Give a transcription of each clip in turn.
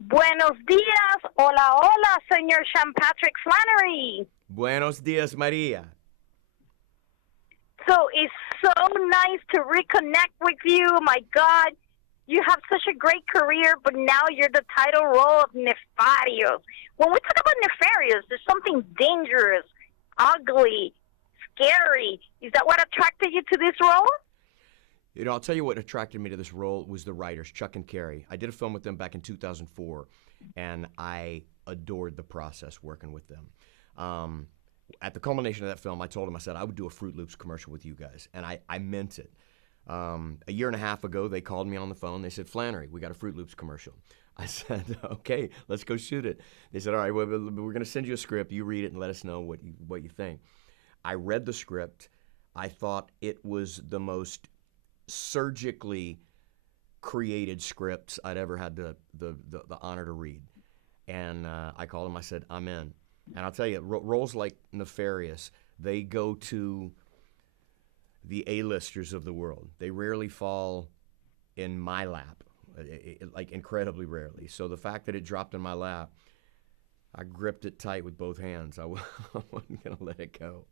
Buenos dias. Hola, hola, Senor Sean Patrick Flannery. Buenos dias, Maria. So it's so nice to reconnect with you. My God, you have such a great career, but now you're the title role of Nefarious. When we talk about Nefarious, there's something dangerous, ugly, scary. Is that what attracted you to this role? I'll tell you what attracted me to this role was the writers, Chuck and Carrie. I did a film with them back in 2004, and I adored the process working with them. At the culmination of that film, I told them, I said, I would do a Fruit Loops commercial with you guys, and I meant it. A year and a half ago, they called me on the phone. They said, Flannery, we got a Fruit Loops commercial. I said, okay, let's go shoot it. They said, all right, we're going to send you a script. You read it and let us know what you think. I read the script. I thought it was the most surgically created scripts I'd ever had the honor to read. And I called him. I said, I'm in. And I'll tell you, roles like Nefarious, they go to the A-listers of the world. They rarely fall in my lap, like incredibly rarely. So the fact that it dropped in my lap, I gripped it tight with both hands. I wasn't going to let it go.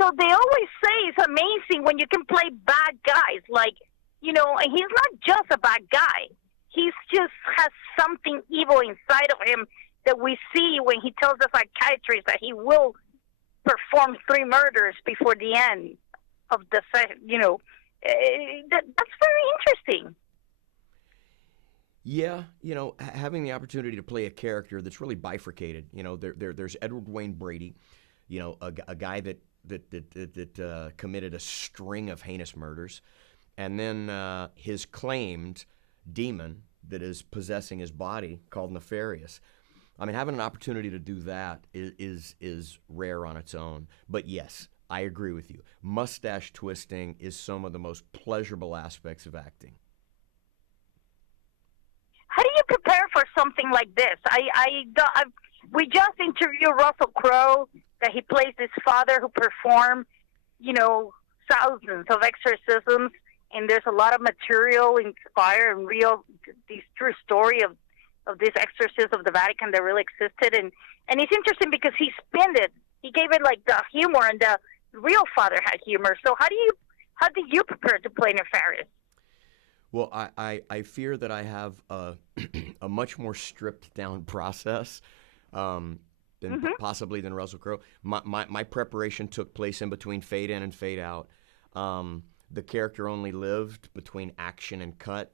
So they always say it's amazing when you can play bad guys. Like, and he's not just a bad guy. He's just has something evil inside of him that we see when he tells the psychiatrist that he will perform 3 murders before the end of the, that's very interesting. Yeah, having the opportunity to play a character that's really bifurcated. There's Edward Wayne Brady, a guy that committed a string of heinous murders, and then his claimed demon that is possessing his body called Nefarious. I mean, having an opportunity to do that is rare on its own. But yes, I agree with you. Mustache twisting is some of the most pleasurable aspects of acting. How do you prepare for something like this? We just interviewed Russell Crowe, that he plays this father who performed, thousands of exorcisms, and there's a lot of material inspired and real, this true story of this exorcist of the Vatican that really existed, and it's interesting because he spinned it. He gave it like the humor, and the real father had humor. So how did you prepare to play Nefarious? Well, I fear that I have a, a much more stripped down process than possibly than Russell Crowe. My preparation took place in between fade in and fade out. The character only lived between action and cut.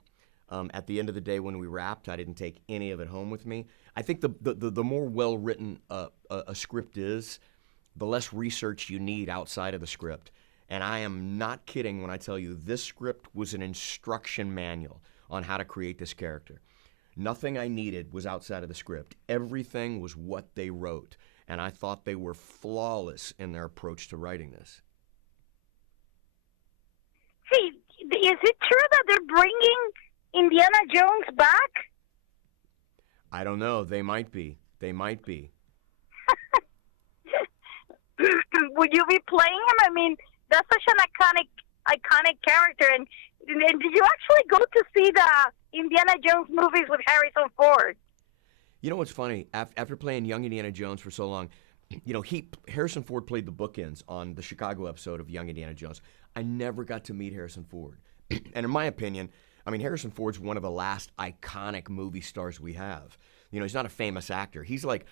At the end of the day, when we wrapped, I didn't take any of it home with me. I think the more well written a script is, the less research you need outside of the script. And I am not kidding when I tell you this script was an instruction manual on how to create this character. Nothing I needed was outside of the script. Everything was what they wrote. And I thought they were flawless in their approach to writing this. Hey, is it true that they're bringing Indiana Jones back? I don't know. They might be. They might be. Would you be playing him? I mean, that's such an iconic character. And did you actually go to see the Indiana Jones movies with Harrison Ford? You know what's funny? After playing young Indiana Jones for so long, Harrison Ford played the bookends on the Chicago episode of Young Indiana Jones. I never got to meet Harrison Ford. And in my opinion, I mean, Harrison Ford's one of the last iconic movie stars we have. He's not a famous actor. He's like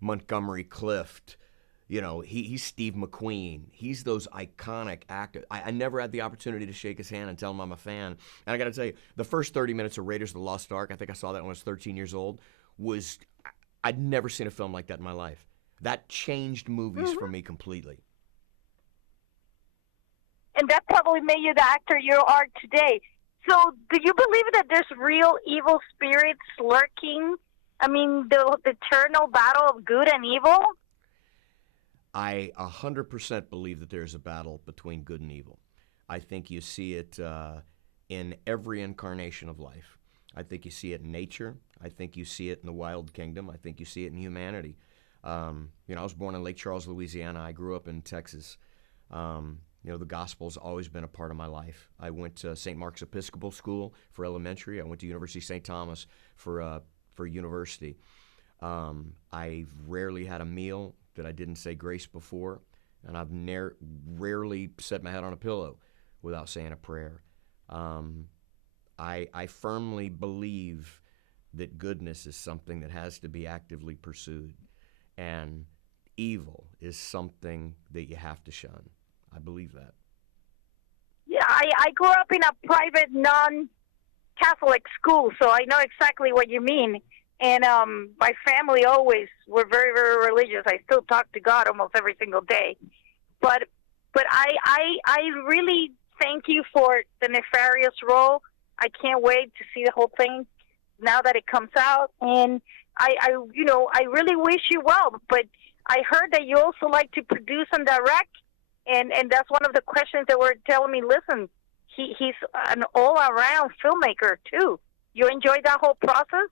Montgomery Clift. He's Steve McQueen. He's those iconic actors. I never had the opportunity to shake his hand and tell him I'm a fan. And I got to tell you, the first 30 minutes of Raiders of the Lost Ark, I think I saw that when I was 13 years old, I'd never seen a film like that in my life. That changed movies for me completely. And that probably made you the actor you are today. So do you believe that there's real evil spirits lurking? I mean, the eternal battle of good and evil? I 100% believe that there's a battle between good and evil. I think you see it in every incarnation of life. I think you see it in nature. I think you see it in the wild kingdom. I think you see it in humanity. I was born in Lake Charles, Louisiana. I grew up in Texas. You know, the gospel's always been a part of my life. I went to St. Mark's Episcopal School for elementary. I went to University of St. Thomas for university. I rarely had a meal that I didn't say grace before, and I've rarely set my head on a pillow without saying a prayer. I firmly believe that goodness is something that has to be actively pursued, and evil is something that you have to shun. I believe that. Yeah, I grew up in a private, non-Catholic school, so I know exactly what you mean. And my family always were very, very religious. I still talk to God almost every single day. But I really thank you for the nefarious role. I can't wait to see the whole thing now that it comes out. And I really wish you well. But I heard that you also like to produce and direct. And that's one of the questions that were telling me, listen, he's an all-around filmmaker, too. You enjoyed that whole process?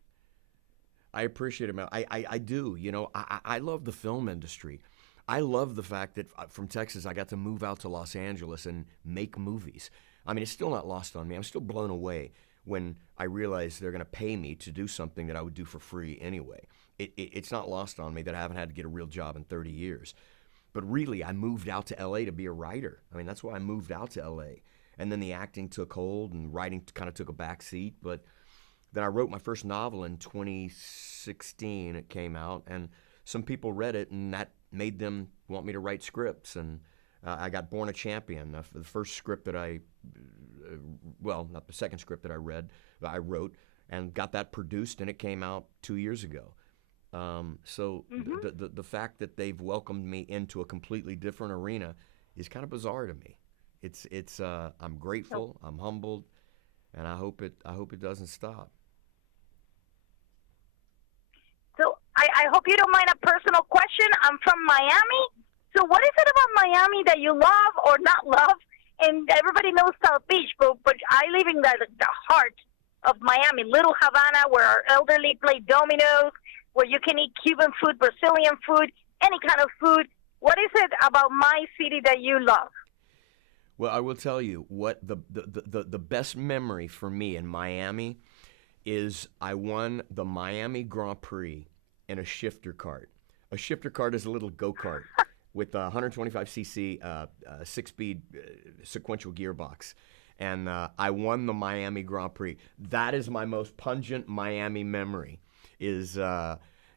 I appreciate it, man. I do. You know, I love the film industry. I love the fact that from Texas, I got to move out to Los Angeles and make movies. I mean, it's still not lost on me. I'm still blown away when I realize they're going to pay me to do something that I would do for free anyway. It's not lost on me that I haven't had to get a real job in 30 years. But really, I moved out to L.A. to be a writer. I mean, that's why I moved out to L.A. And then the acting took hold and writing kind of took a back seat. But then I wrote my first novel in 2016. It came out, and some people read it, and that made them want me to write scripts. And I got Born a Champion, the first script that well, not the second script that I wrote, and got that produced, and it came out 2 years ago. So the fact that they've welcomed me into a completely different arena is kind of bizarre to me. I'm grateful, I'm humbled, and I hope it doesn't stop. So I hope you don't mind a personal question. I'm from Miami. So what is it about Miami that you love or not love? And everybody knows South Beach, but I live in the heart of Miami, Little Havana, where our elderly play dominoes, where you can eat Cuban food, Brazilian food, any kind of food. What is it about my city that you love? Well, I will tell you what the best memory for me in Miami is I won the Miami Grand Prix in a shifter cart. A shifter cart is a little go-kart with a 125cc six-speed sequential gearbox. And I won the Miami Grand Prix. That is my most pungent Miami memory, is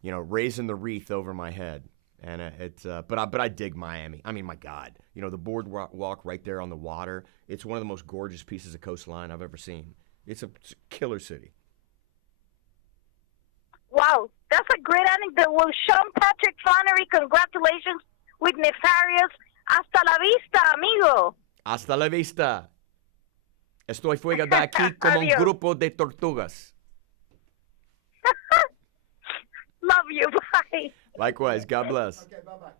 raising the wreath over my head. And but I dig Miami. I mean, my God, the boardwalk right there on the water. It's one of the most gorgeous pieces of coastline I've ever seen. It's a killer city. Wow, that's a great anecdote. Well, Sean Patrick Flannery, congratulations with Nefarious. Hasta la vista, amigo. Hasta la vista. Estoy fuera de aquí como un grupo de tortugas. Love you. Bye. Likewise. God bless. Okay, bye-bye.